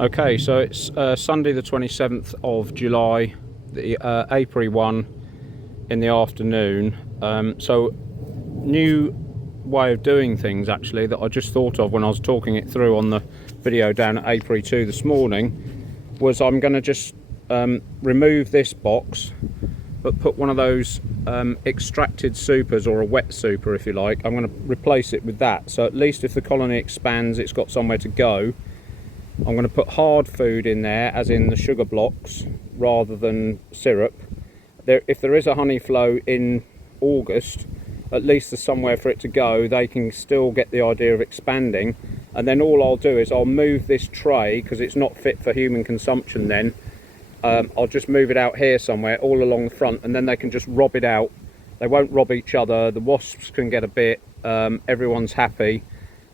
Okay, so it's Sunday the 27th of July, the Apiary one in the afternoon. So new way of doing things actually that I just thought of when I was talking it through on the video down at Apiary 2 this morning was I'm going to just remove this box but put one of those extracted supers, or a wet super if you like. I'm going to replace it with that, so at least if the colony expands it's got somewhere to go. I'm going to put hard food in there, as in the sugar blocks, rather than syrup. If there is a honey flow in August, at least there's somewhere for it to go. They can still get the idea of expanding, and then all I'll do is I'll move this tray, because it's not fit for human consumption then. I'll just move it out here somewhere all along the front, and then they can just rob it out. They won't rob each other, the wasps can get a bit, everyone's happy,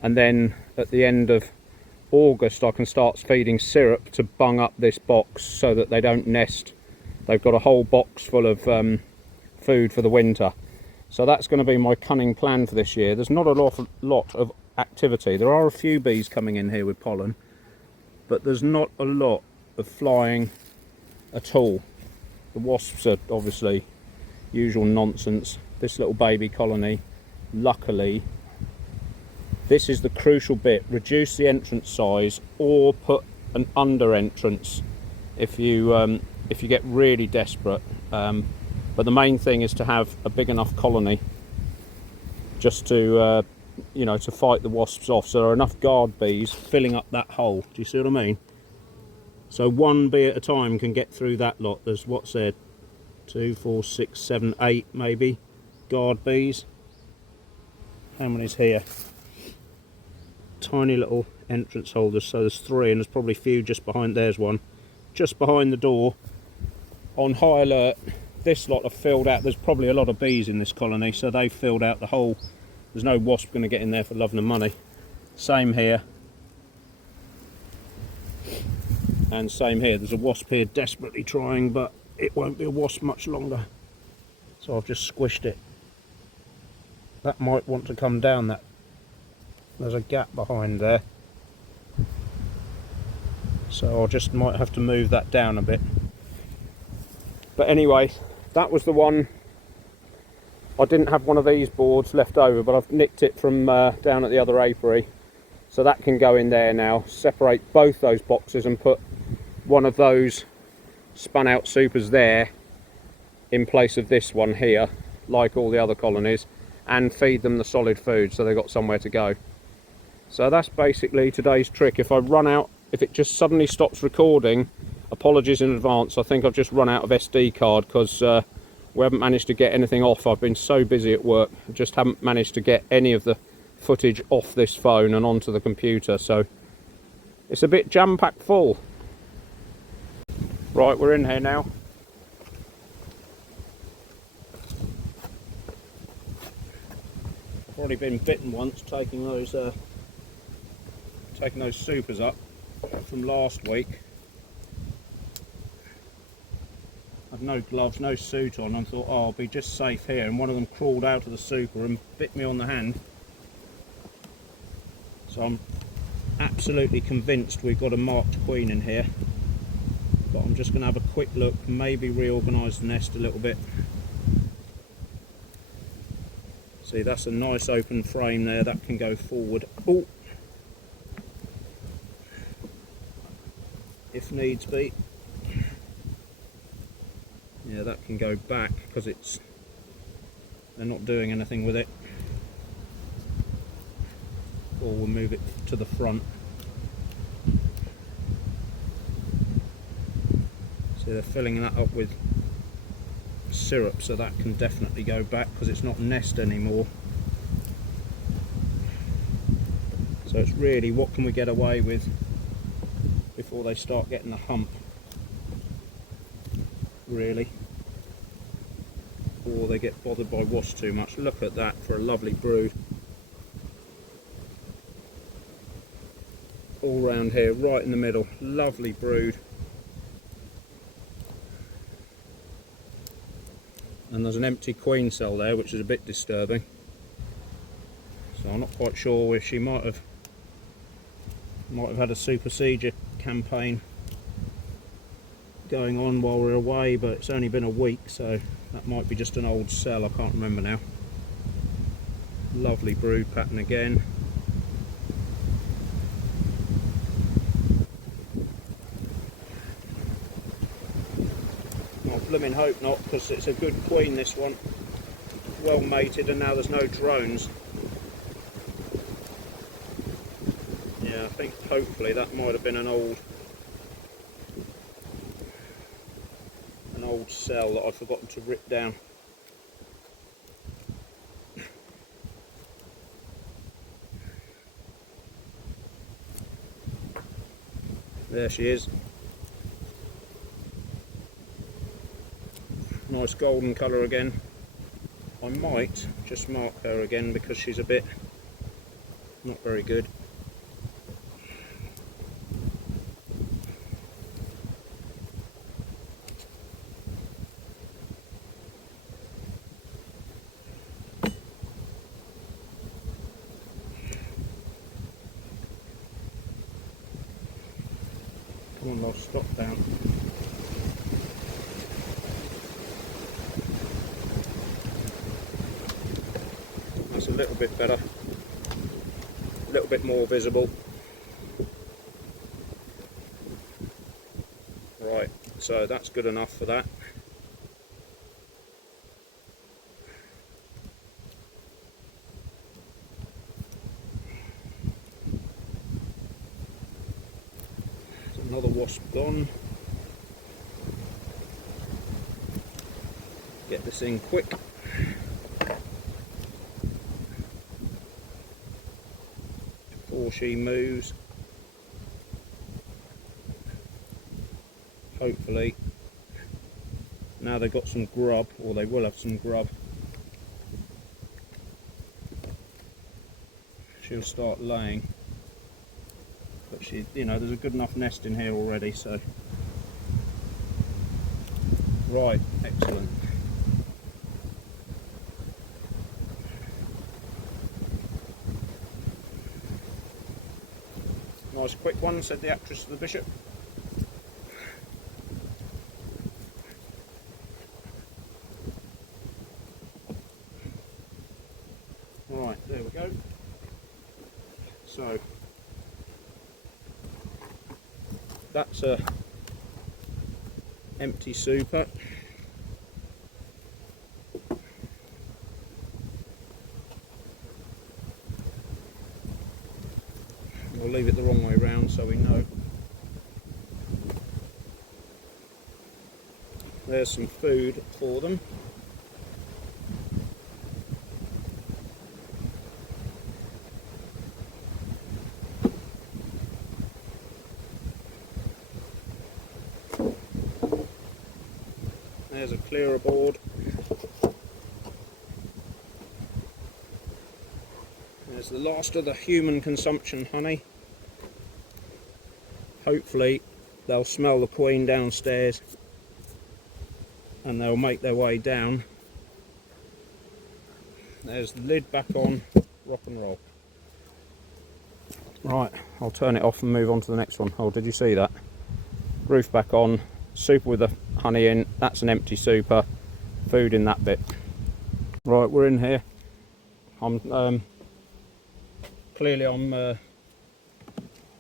and then at the end of August I can start feeding syrup to bung up this box so that they don't nest. They've got a whole box full of food for the winter. So that's going to be my cunning plan for this year. There's not a lot of activity. There are a few bees coming in here with pollen, but there's not a lot of flying at all. The wasps are obviously usual nonsense. This little baby colony, luckily, this is the crucial bit: reduce the entrance size or put an under entrance if you get really desperate. But the main thing is to have a big enough colony just to you know, to fight the wasps off, so there are enough guard bees filling up that hole. Do you see what I mean? So one bee at a time can get through that lot. There's, what's there, 2, 4, 6, 7, 8 maybe guard bees. How many's here? Tiny little entrance holders, so there's 3, and there's probably a few just behind. There's one just behind the door on high alert. This lot have filled out. There's probably a lot of bees in this colony, so they've filled out the whole. There's no wasp going to get in there for love and money. Same here, and same here. There's a wasp here desperately trying, but it won't be a wasp much longer, so I've just squished it. That might want to come down. That there's a gap behind there, so I just might have to move that down a bit. But anyway, that was the one. I didn't have one of these boards left over, but I've nicked it from down at the other apiary, so that can go in there now. Separate both those boxes and put one of those spun out supers there in place of this one here, like all the other colonies, and feed them the solid food so they've got somewhere to go. So that's basically today's trick. If I run out, if it just suddenly stops recording, apologies in advance. I think I've just run out of SD card because we haven't managed to get anything off. I've been so busy at work, I just haven't managed to get any of the footage off this phone and onto the computer, so it's a bit jam-packed full. Right, we're in here now. I've already been bitten once taking those supers up from last week. I've no gloves, no suit on, and thought, oh, I'll be just safe here, and one of them crawled out of the super and bit me on the hand. So I'm absolutely convinced we've got a marked queen in here, but I'm just going to have a quick look, maybe reorganise the nest a little bit. See, that's a nice open frame there, that can go forward. Oh, if needs be. Yeah, that can go back because they're not doing anything with it. Or we'll move it to the front. See, they're filling that up with syrup, so that can definitely go back because it's not nest anymore. So it's really, what can we get away with before they start getting the hump, really, or they get bothered by wasps too much. Look at that for a lovely brood. All round here, right in the middle, lovely brood. And there's an empty queen cell there, which is a bit disturbing. So I'm not quite sure where she might have Might have had a supersedure campaign going on while we're away, but it's only been a week, so that might be just an old cell, I can't remember now. Lovely brood pattern again. I blooming hope not, because it's a good queen, this one. Well mated, and now there's no drones. Yeah, I think hopefully that might have been an old cell that I'd forgotten to rip down. There she is. Nice golden colour again. I might just mark her again because she's a bit not very good. Come on, love, stop down. That's a little bit better, a little bit more visible. Right, so that's good enough for that. There's another wasp gone. Get this in quick. Before she moves. Hopefully, now they've got some grub, or they will have some grub, she'll start laying. But she, you know, there's a good enough nest in here already, so. Right, excellent. Nice quick one, said the actress to the bishop. Right, there we go. So that's a empty super. We'll leave it the wrong way round so we know. There's some food for them. There's a clearer board. There's the last of the human consumption honey. Hopefully they'll smell the queen downstairs and they'll make their way down. There's the lid back on, rock and roll. Right, I'll turn it off and move on to the next one. Oh, did you see that? Roof back on, super with the honey in, that's an empty super, food in that bit. Right, we're in here. I'm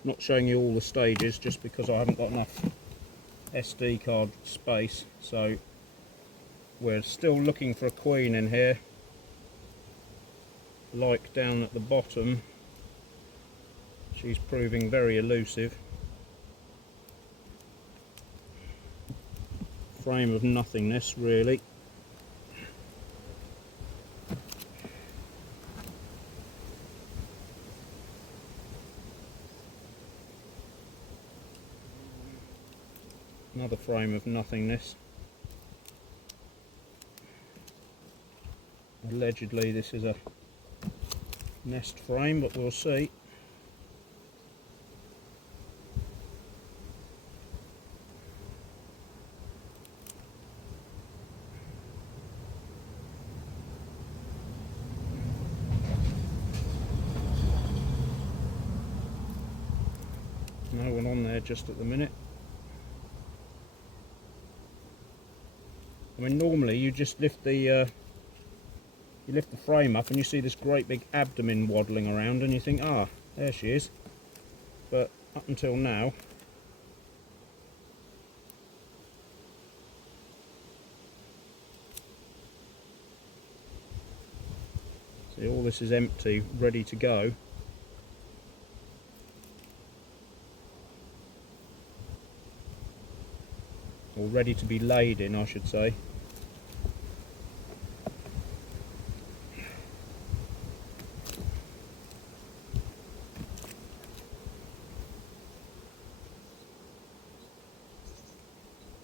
not showing you all the stages just because I haven't got enough SD card space, so we're still looking for a queen in here. Like down at the bottom, she's proving very elusive. Frame of nothingness, really. Another frame of nothingness. Allegedly this is a nest frame, but we'll see. no one on there just at the minute. I mean, normally you just lift the frame up and you see this great big abdomen waddling around and you think, ah, there she is. But up until now, see, all this is empty, ready to go. Or ready to be laid in, I should say.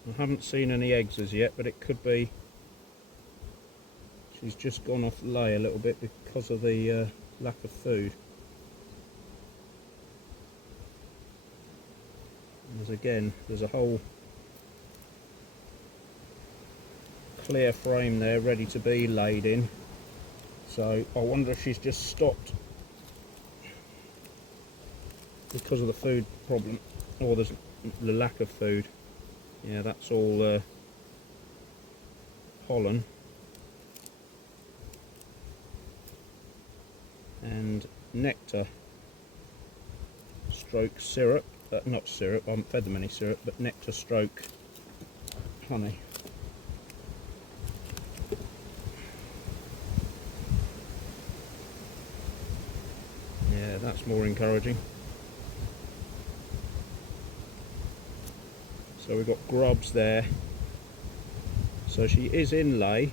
I haven't seen any eggs as yet, but it could be she's just gone off lay a little bit because of the lack of food. There's a whole clear frame there ready to be laid in, so I wonder if she's just stopped because of the food problem, or there's the lack of food. Yeah, that's all pollen and nectar stroke syrup, not syrup, I haven't fed them any syrup, but nectar stroke honey. Yeah, that's more encouraging. So we've got grubs there. So she is in lay.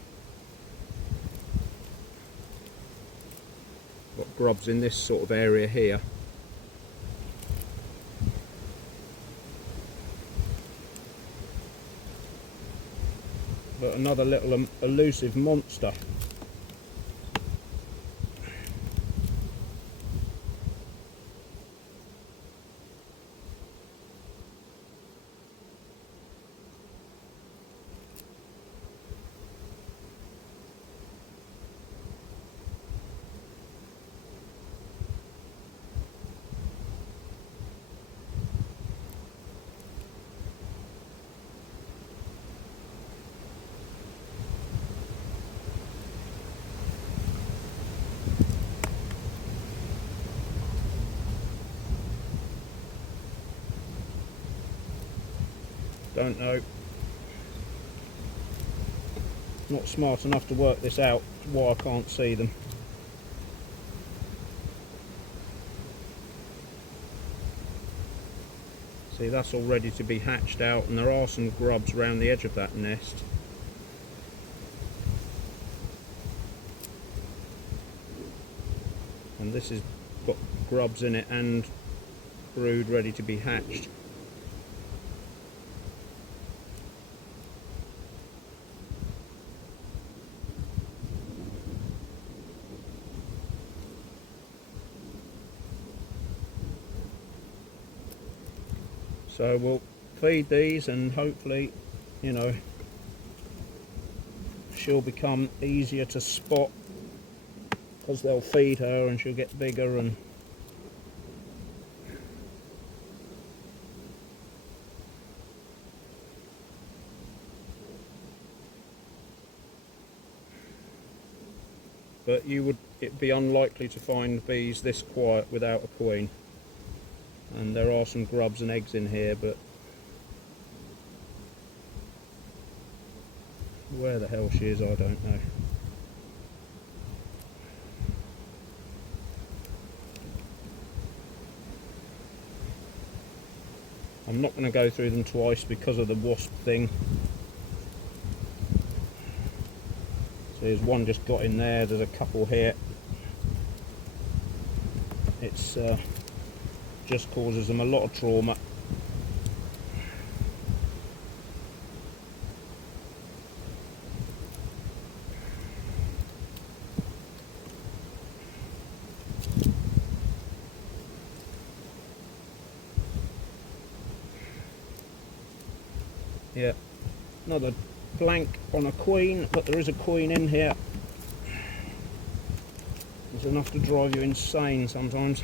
Got grubs in this sort of area here. But another little elusive monster. Don't know. Not smart enough to work this out, why I can't see them. See, that's all ready to be hatched out, and there are some grubs around the edge of that nest. And this has got grubs in it and brood ready to be hatched. So we'll feed these and hopefully, you know, she'll become easier to spot because they'll feed her and she'll get bigger. And but it'd be unlikely to find bees this quiet without a queen. And there are some grubs and eggs in here, but where the hell she is, I don't know. I'm not going to go through them twice because of the wasp thing. So there's one just got in there, there's a couple here. It's just causes them a lot of trauma. Yeah, another blank on a queen, but there is a queen in here. It's enough to drive you insane sometimes.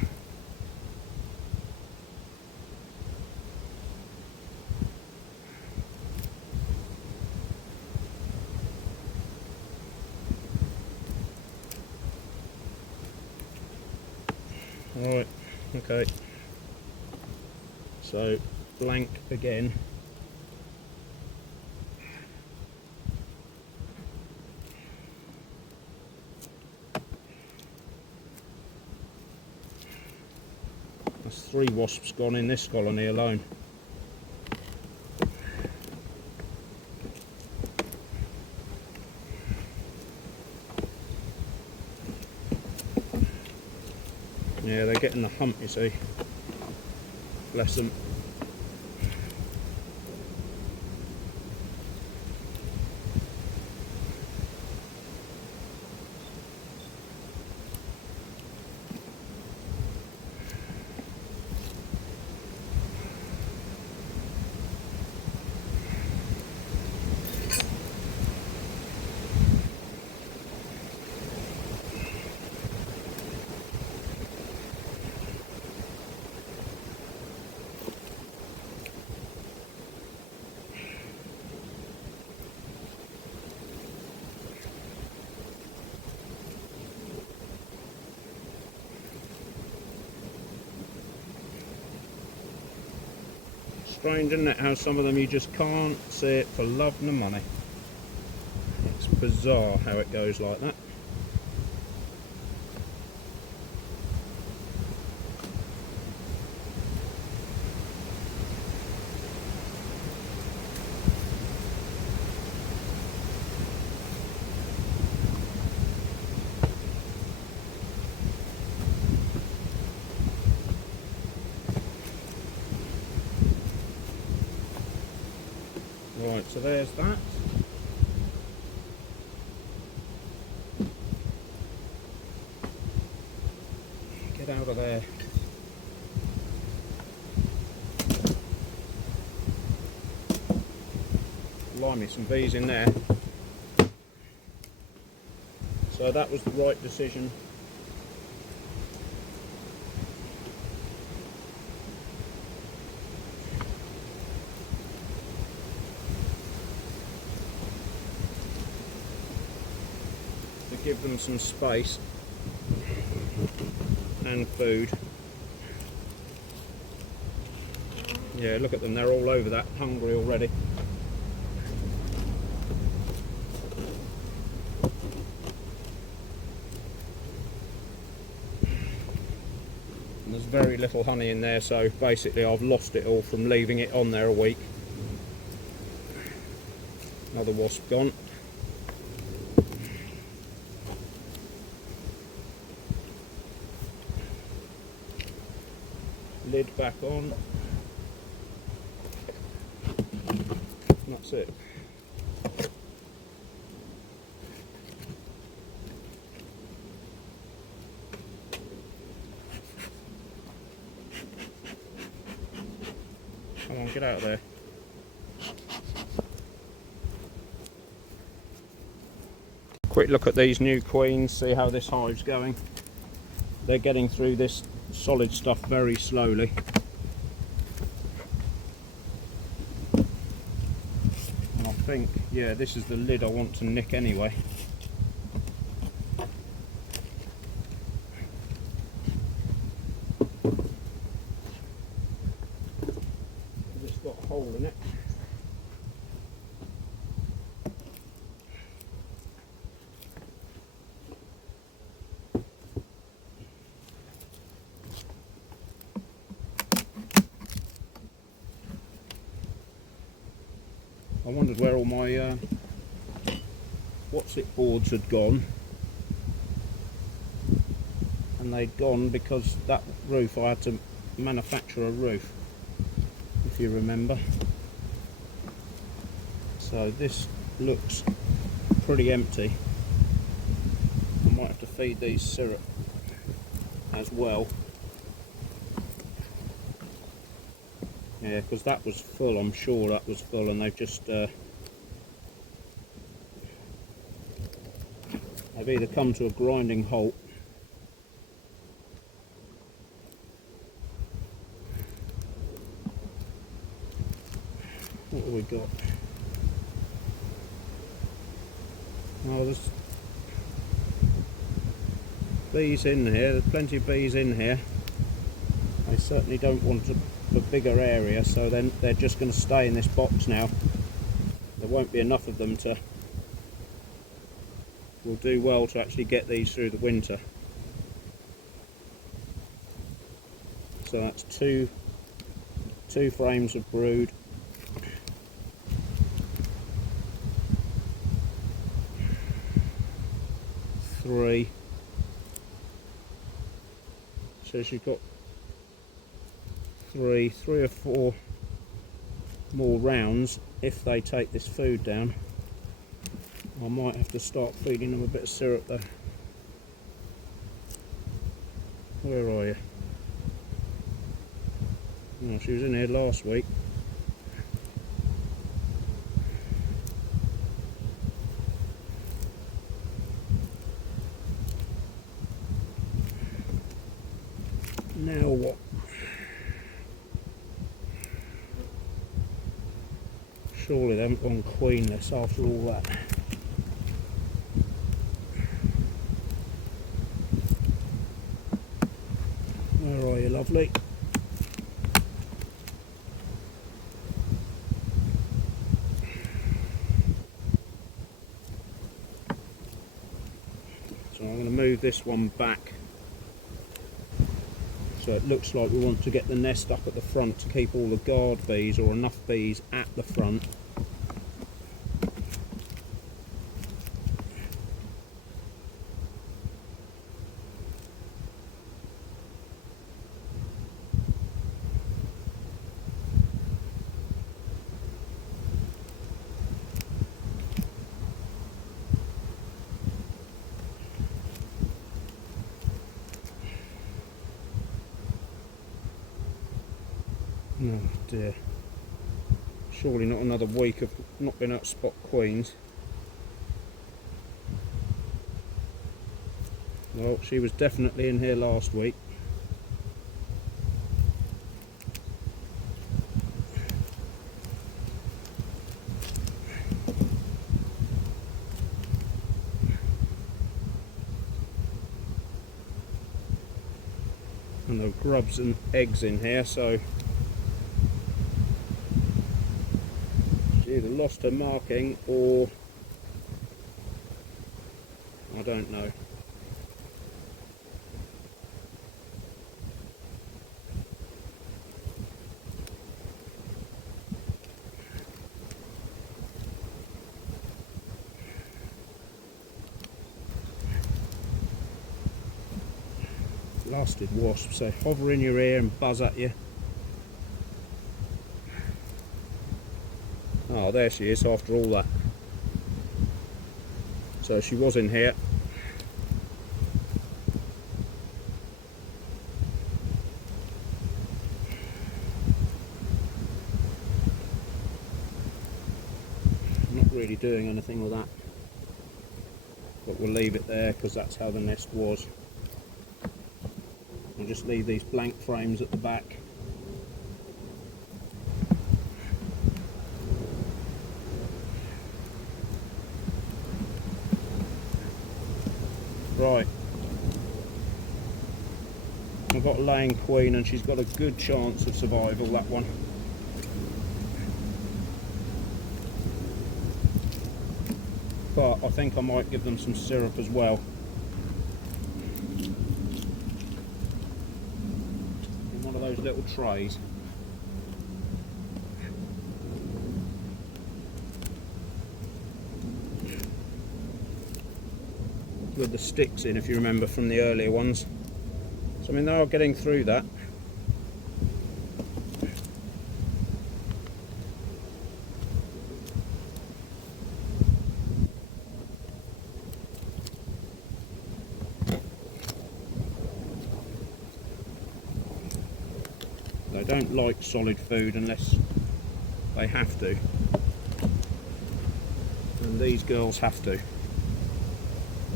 Right, okay. So blank again. There's 3 wasps gone in this colony alone. Yeah, they're getting the hump, you see. Bless them. Strange, isn't it, how some of them you just can't see it for love nor money. It's bizarre how it goes like that. Right, so there's that. Get out of there. Blimey, some bees in there. So that was the right decision. To give them some space and food. Yeah, look at them, they're all over that, hungry already. And there's very little honey in there, so basically I've lost it all from leaving it on there a week. Another wasp gone. Lid back on. And that's it. Come on, get out of there. Quick look at these new queens, see how this hive's going. They're getting through this solid stuff very slowly. And I think, yeah, this is the lid I want to nick anyway. It's got a hole in it. I wondered where all my what's-it boards had gone, and they'd gone because that roof, I had to manufacture a roof, if you remember. So this looks pretty empty. I might have to feed these syrup as well. Yeah, because that was full, I'm sure that was full, and they've just they've either come to a grinding halt . What have we got? Oh, there's bees in here, there's plenty of bees in here. They certainly don't want a bigger area, so then they're just going to stay in this box now. There won't be enough of them to... Will do well to actually get these through the winter. So that's two frames of brood. Three. So she's got three or four more rounds. If they take this food down, I might have to start feeding them a bit of syrup though. Where are you? Oh, she was in here last week. Now what? Surely they haven't gone queenless after all that. Where are you, lovely? So I'm going to move this one back. So it looks like we want to get the nest up at the front to keep all the guard bees, or enough bees at the front. Oh dear. Surely not another week of not being able to spot queens. Well, she was definitely in here last week. And there were grubs and eggs in here, so she either lost her marking or I don't know. Blasted wasps, they hover in your ear and buzz at you. Oh, there she is after all that. So she was in here. Not really doing anything with that, but we'll leave it there because that's how the nest was. I'll just leave these blank frames at the back. Right, I've got a laying queen and she's got a good chance of survival, that one. But I think I might give them some syrup as well. In one of those little trays. With the sticks in, if you remember from the earlier ones. So I mean, they are getting through that. They don't like solid food unless they have to, and these girls have to.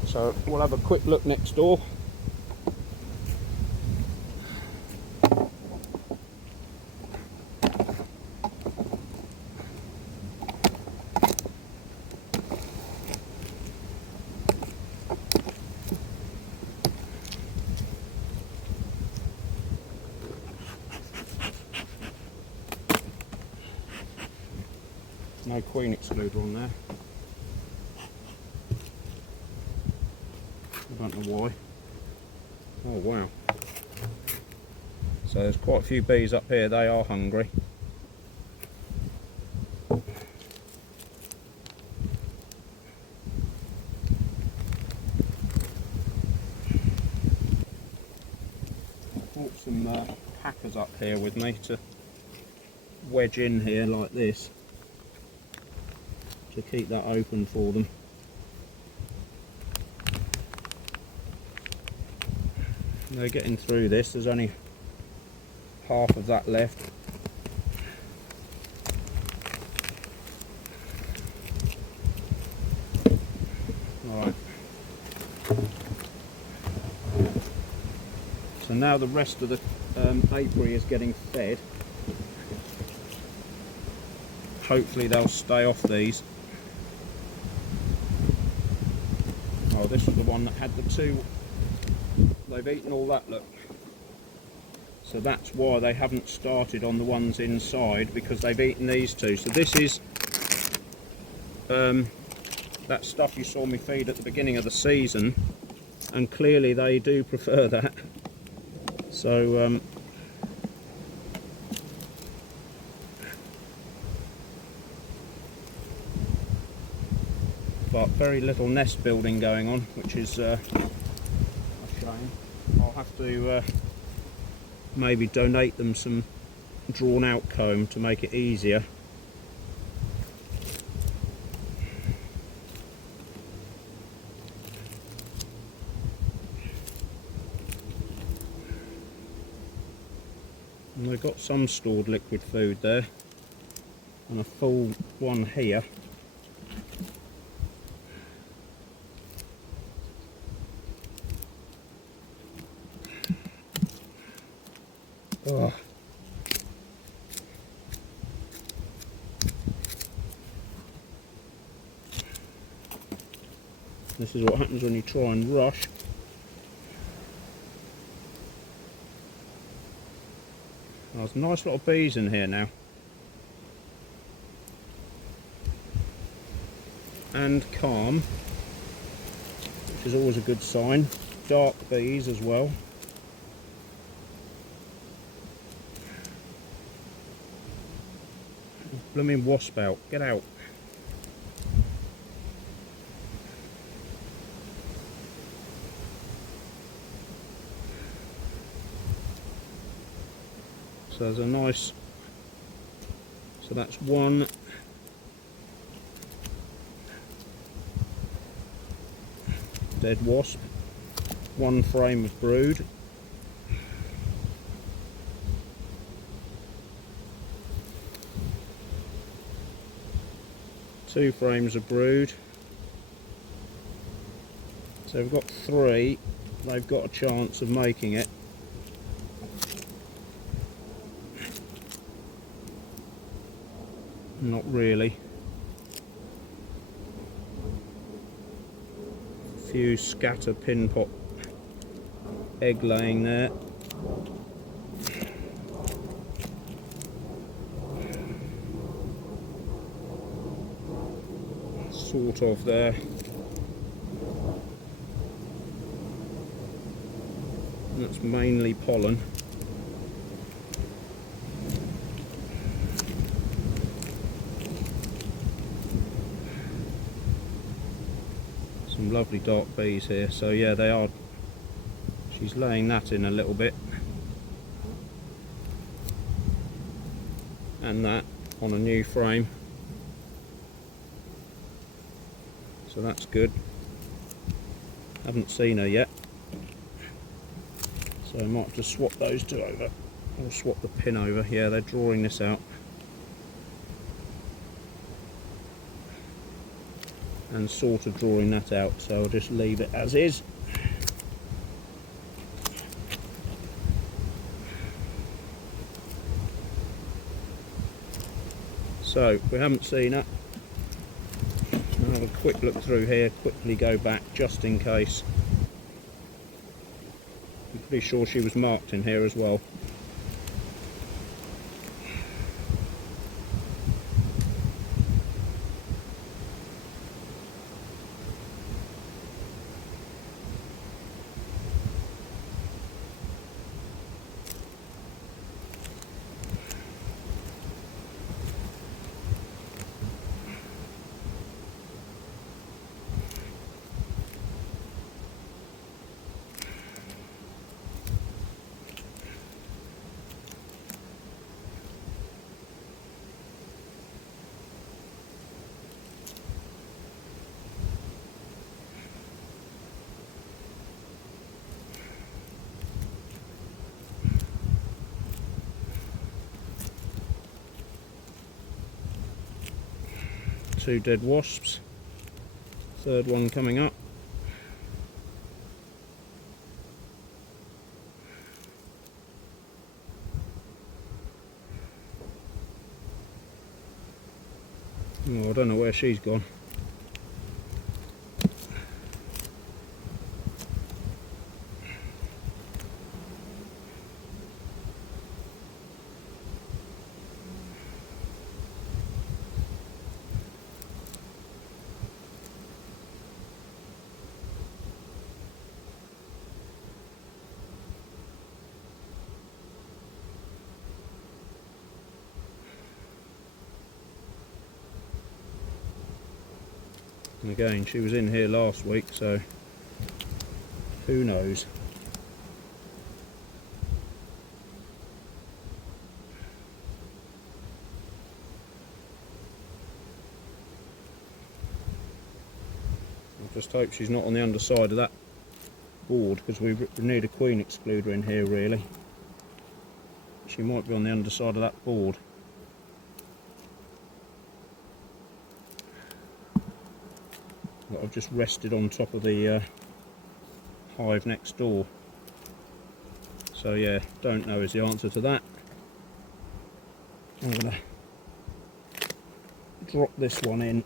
So we'll have a quick look next door. No queen excluder on there. I don't know why. Oh wow. So there's quite a few bees up here, they are hungry. I brought some packers up here with me to wedge in here like this to keep that open for them. They're getting through this, there's only half of that left. Alright. So now the rest of the apiary is getting fed. Hopefully they'll stay off these. Oh, this was the one that had the two. They've eaten all that, look. So that's why they haven't started on the ones inside, because they've eaten these two. So this is that stuff you saw me feed at the beginning of the season, and clearly they do prefer that. So but very little nest building going on, which is a shame. I'll have to maybe donate them some drawn out comb to make it easier. And they've got some stored liquid food there, and a full one here. Oh. This is what happens when you try and rush. Oh, there's a nice lot of bees in here now. And calm, which is always a good sign. Dark bees as well. Blooming wasp out, get out. So there's a nice, so that's one. Dead wasp, one frame of brood. Two frames of brood. So we've got three. They've got a chance of making it. Not really. A few scatter pin pot egg laying there. Sort of there. And that's mainly pollen. Some lovely dark bees here. So yeah, they are. She's laying that in a little bit. And that on a new frame. So that's good. Haven't seen her yet, so I might have to swap those two over, or swap the pin over. Yeah, they're drawing this out, and sort of drawing that out, so I'll just leave it as is. So we haven't seen her. I'll have a quick look through here, quickly go back just in case. I'm pretty sure she was marked in here as well. 2 dead wasps. Third one coming up. Oh, I don't know where she's gone. And again, she was in here last week, so who knows. I just hope she's not on the underside of that board, because we need a queen excluder in here really. She might be on the underside of that board. But I've just rested on top of the hive next door. So yeah, don't know is the answer to that. I'm going to drop this one in,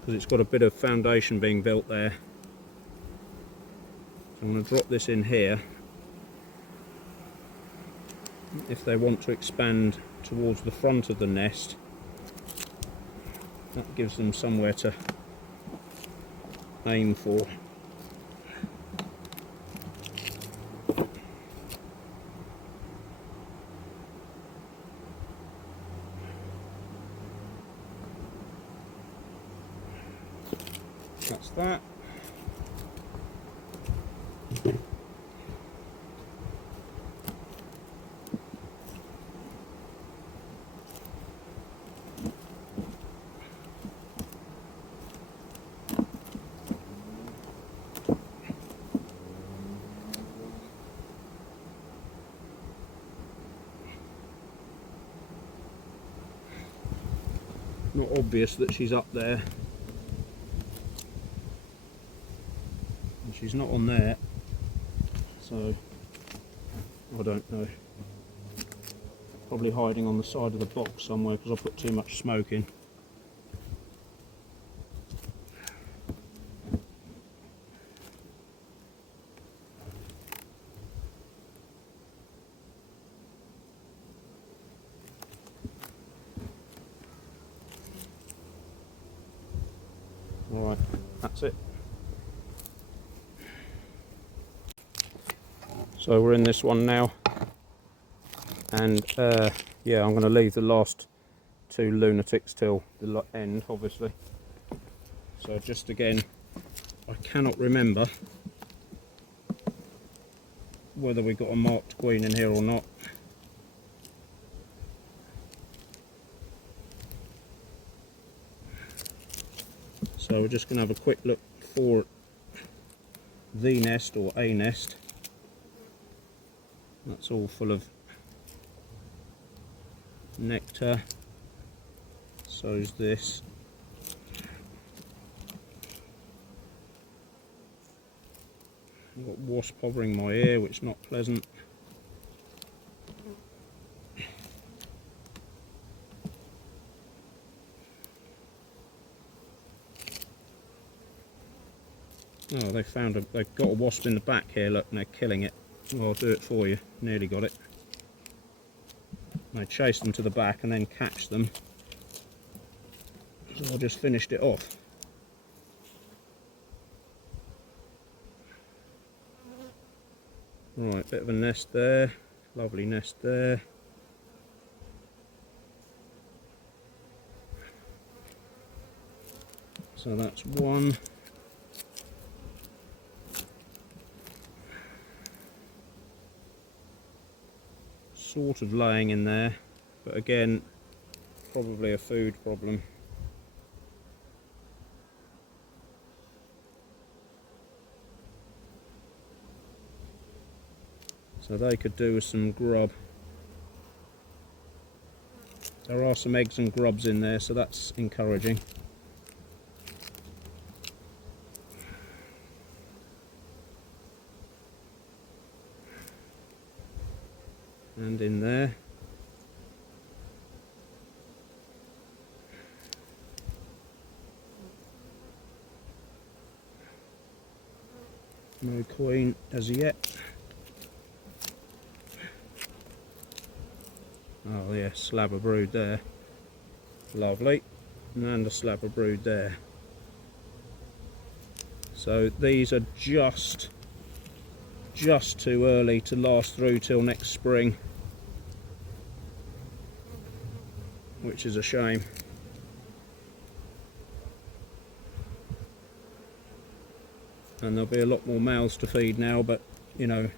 because it's got a bit of foundation being built there. So I'm going to drop this in here. If they want to expand towards the front of the nest, that gives them somewhere to aim for. That's that. Not obvious that she's up there. And she's not on there, so I don't know. Probably hiding on the side of the box somewhere because I put too much smoke in. Alright, that's it. So we're in this one now, and yeah, I'm going to leave the last 2 lunatics till the end, obviously. So just again, I cannot remember whether we got a marked queen in here or not. So we're just going to have a quick look for the nest or a nest. That's all full of nectar. So's this. I've got wasp hovering my ear, which is not pleasant. Oh, they've got a wasp in the back here, look, and they're killing it. Well, I'll do it for you, nearly got it. I chased them to the back and then catched them. So I just finished it off. Right, bit of a nest there, lovely nest there. So that's one. Sort of laying in there, but again, probably a food problem. So they could do with some grub. There are some eggs and grubs in there, so that's encouraging. And in there. No queen as yet. Oh yeah, slab of brood there. Lovely. And a slab of brood there. So these are just too early to last through till next spring, which is a shame. And there'll be a lot more mouths to feed now, but you know,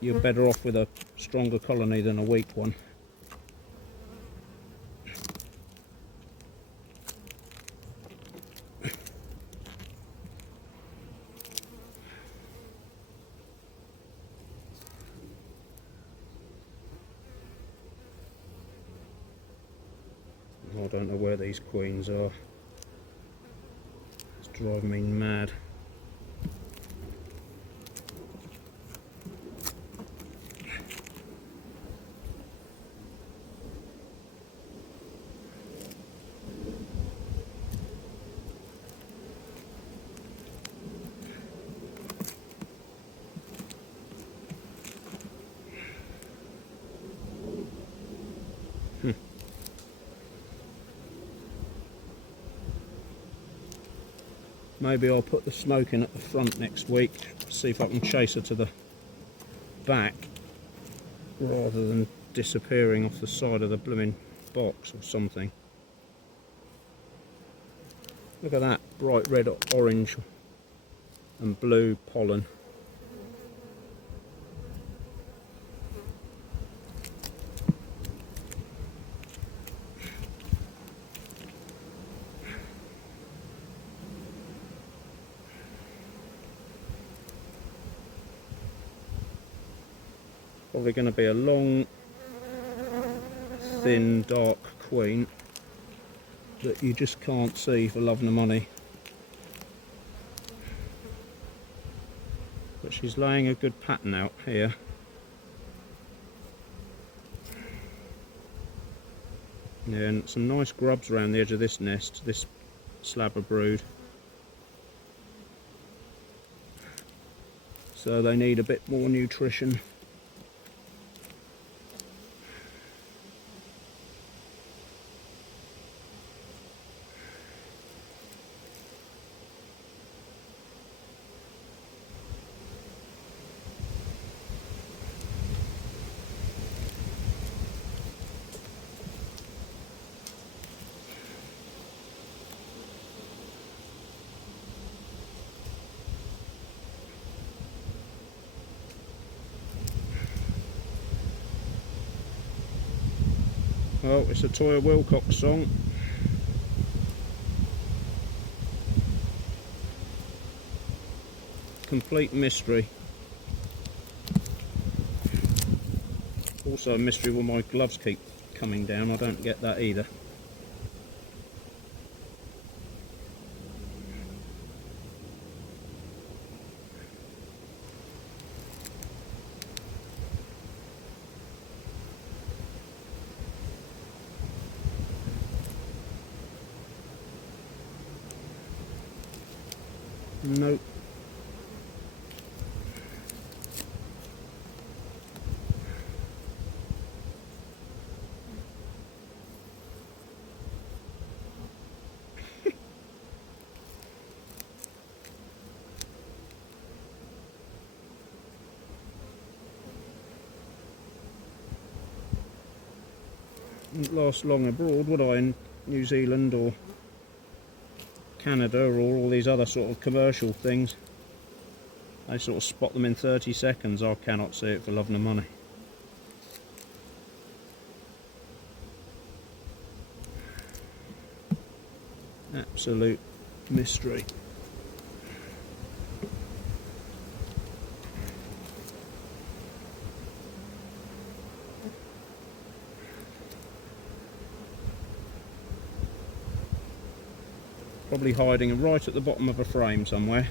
you're better off with a stronger colony than a weak one. I don't know where these queens are. It's driving me mad. Maybe I'll put the smoke in at the front next week, see if I can chase her to the back rather than disappearing off the side of the blooming box or something. Look at that bright red, orange and blue pollen. Probably going to be a long, thin, dark queen that you just can't see for love nor money. But she's laying a good pattern out here. Yeah, and some nice grubs around the edge of this nest, this slab of brood. So they need a bit more nutrition. Well, it's a Toya Wilcox song. Complete mystery. Also a mystery why my gloves keep coming down. I don't get that either. Nope. Wouldn't last long abroad, would I, in New Zealand or Canada or all these other sort of commercial things? They sort of spot them in 30 seconds. I cannot see it for love nor money. Absolute mystery. probably hiding right at the bottom of a frame somewhere.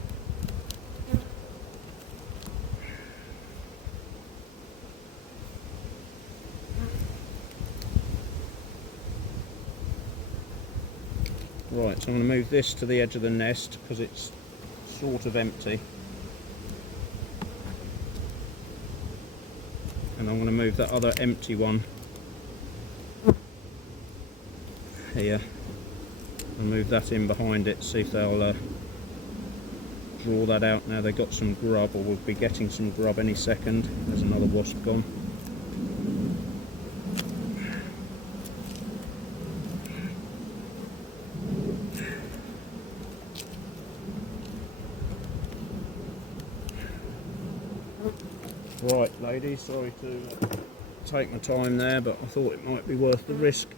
Right, so I'm going to move this to the edge of the nest because it's sort of empty. And I'm going to move that other empty one here and move that in behind it, see if they'll draw that out now they've got some grub, or we'll be getting some grub any second. There's another wasp gone. Right ladies, sorry to take my time there, but I thought it might be worth the risk.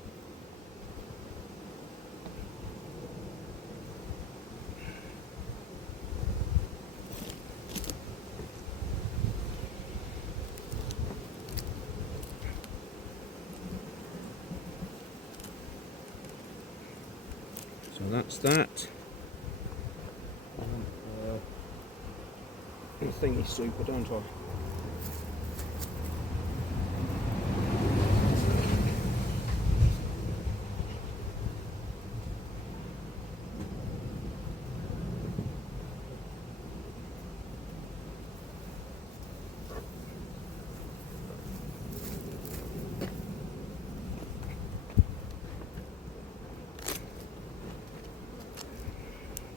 So that's that. I think he's super, don't I?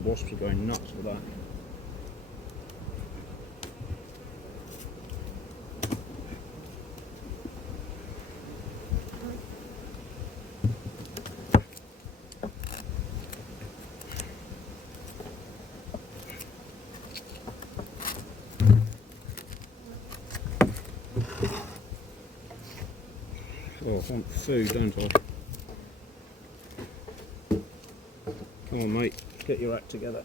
Wasps are going nuts with that. Oh, I want food, don't I? Come on mate, get your act together.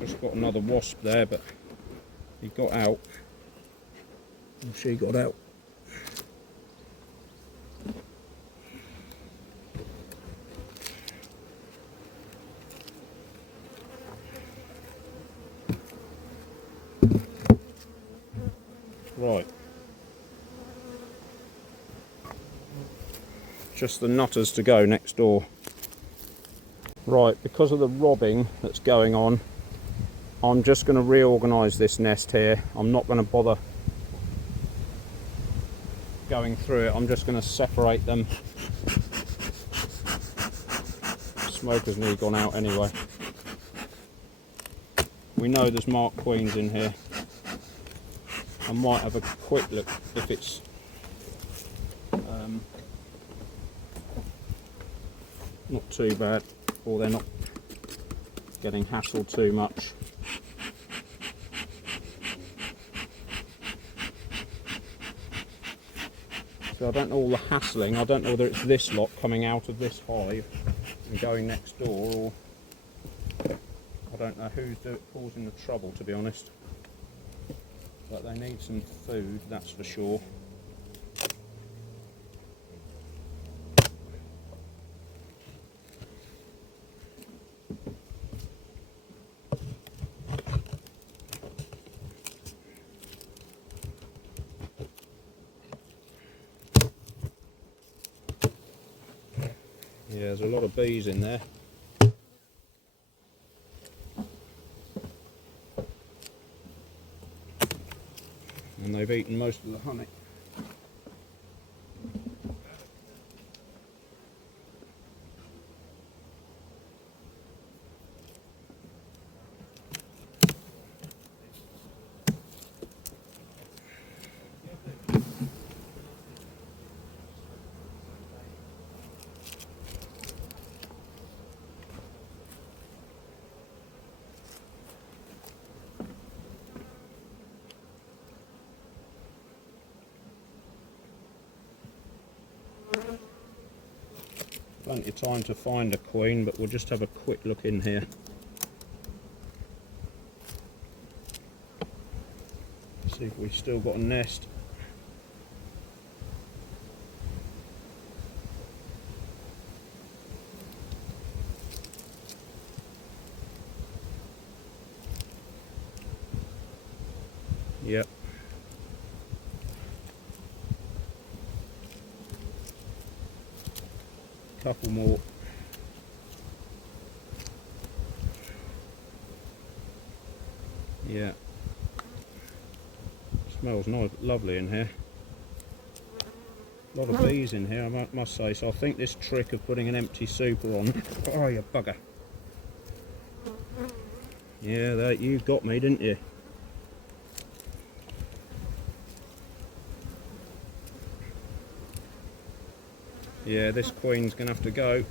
Just got another wasp there, but he got out. And she got out. Right. Just the nutters to go next door. Right, because of the robbing that's going on, I'm just going to reorganise this nest here. I'm not going to bother going through it. I'm just going to separate them. Smoker's nearly gone out anyway. We know there's marked queens in here. I might have a quick look if it's not too bad, or they're not getting hassled too much. So I don't know all the hassling. I don't know whether it's this lot coming out of this hive and going next door, or I don't know who's causing the trouble, to be honest. But they need some food, that's for sure. Yeah, there's a lot of bees in there. And they've eaten most of the honey. Plenty of time to find a queen, but we'll just have a quick look in here. See if we've still got a nest. Yep. Couple more. Yeah. Smells nice, lovely in here. A lot of bees in here, I must say. So I think this trick of putting an empty super on. Oh, you bugger. Yeah, you got me, didn't you? Yeah, this queen's going to have to go.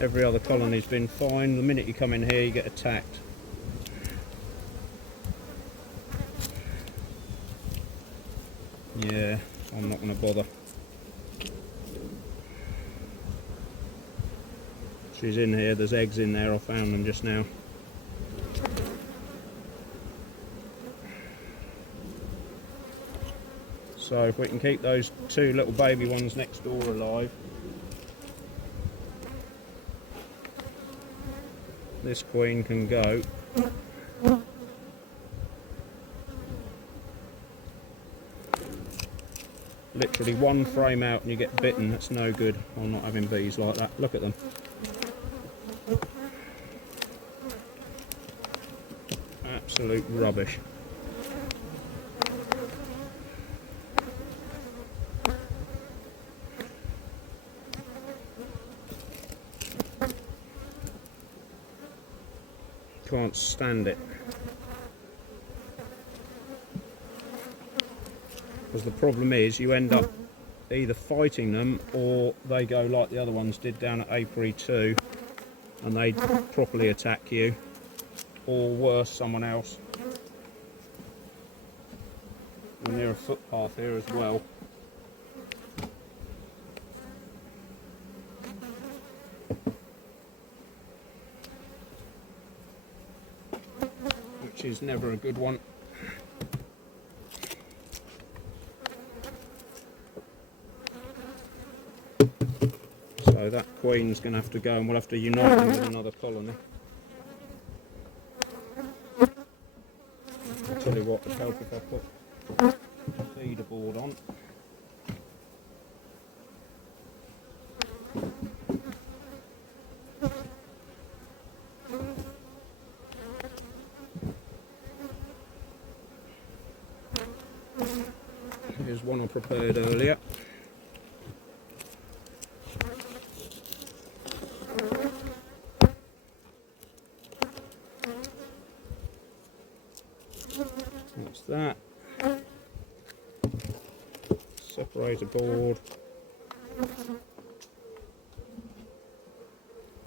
Every other colony's been fine. The minute you come in here, you get attacked. Yeah, I'm not going to bother. She's in here. There's eggs in there. I found them just now. So if we can keep those two little baby ones next door alive, this queen can go. Literally one frame out and you get bitten. That's no good. I'm not having bees like that. Look at them. Absolute rubbish. Can't stand it. Because the problem is you end up either fighting them or they go like the other ones did down at Apiary 2 and they properly attack you, or worse, someone else. We're near a footpath here as well. Which is never a good one. So that queen's going to have to go and we'll have to unite them with another colony. I'll tell you what would help if I put a feeder board on. Here's one I prepared earlier. That's that. Separator board.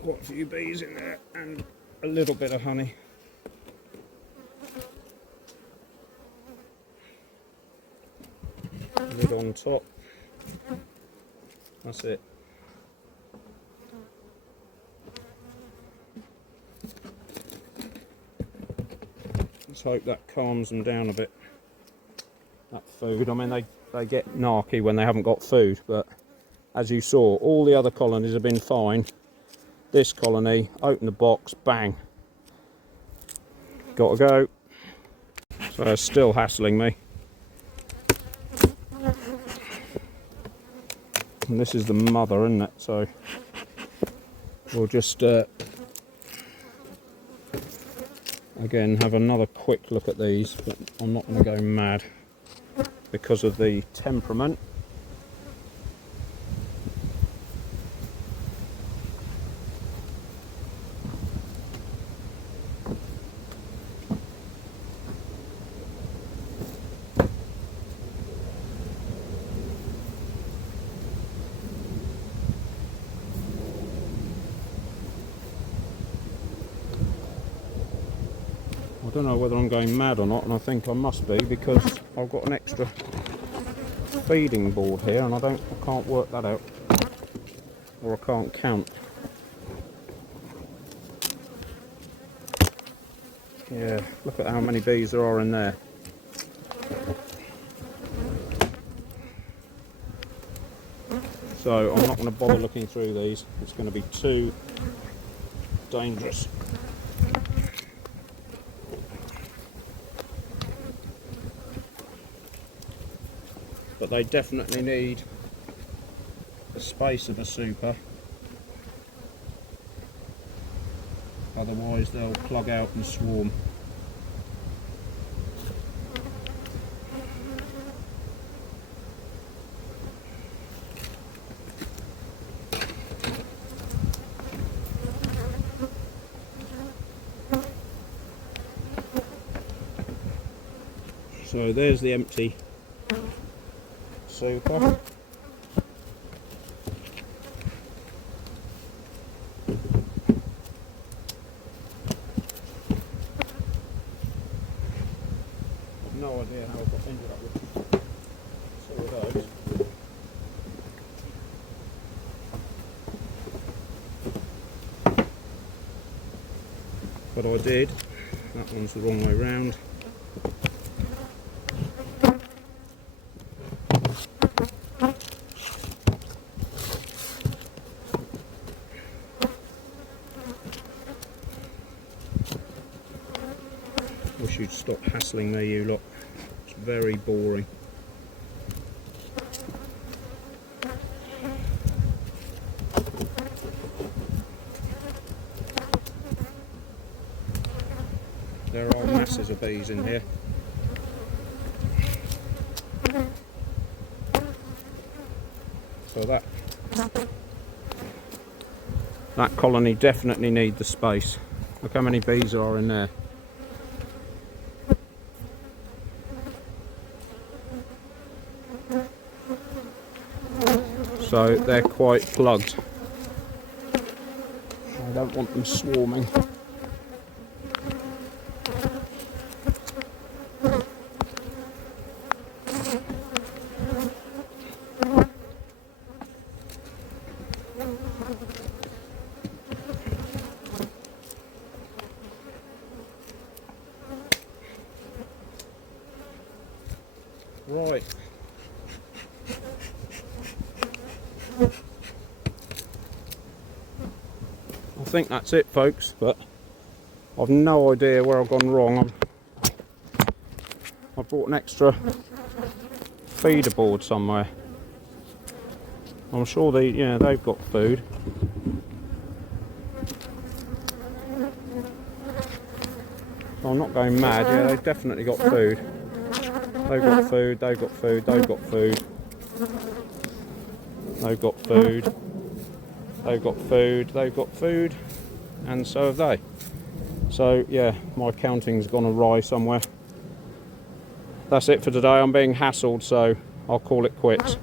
Quite a few bees in there and a little bit of honey. Lid on top. That's it. Let's hope that calms them down a bit. That food, I mean they get narky when they haven't got food, but as you saw, all the other colonies have been fine. This colony, open the box, bang. Gotta go. So it's still hassling me. And this is the mother, isn't it? So we'll just again have another quick look at these, but I'm not going to go mad because of the temperament. I don't know whether I'm going mad or not, and I think I must be because I've got an extra feeding board here and I can't work that out. or I can't count. Yeah, look at how many bees there are in there. So I'm not going to bother looking through these, it's going to be too dangerous. But they definitely need the space of a super, otherwise they'll plug out and swarm. So there's the empty super. No idea how I ended up with two of those. But I did. That one's the wrong way round. Wish you'd stop hassling me, you lot. It's very boring. There are masses of bees in here. So that colony definitely need the space. Look how many bees there are in there. So they're quite plugged. I don't want them swarming. Right. I think that's it, folks, but I've no idea where I've gone wrong. I bought an extra feeder board somewhere. I'm sure they've got food. So I'm not going mad. Yeah, they've definitely got food. They've got food, they've got food, they've got food. They've got food. They've got food, they've got food, and so have they. So yeah, my counting's gone awry somewhere. That's it for today. I'm being hassled, so I'll call it quits.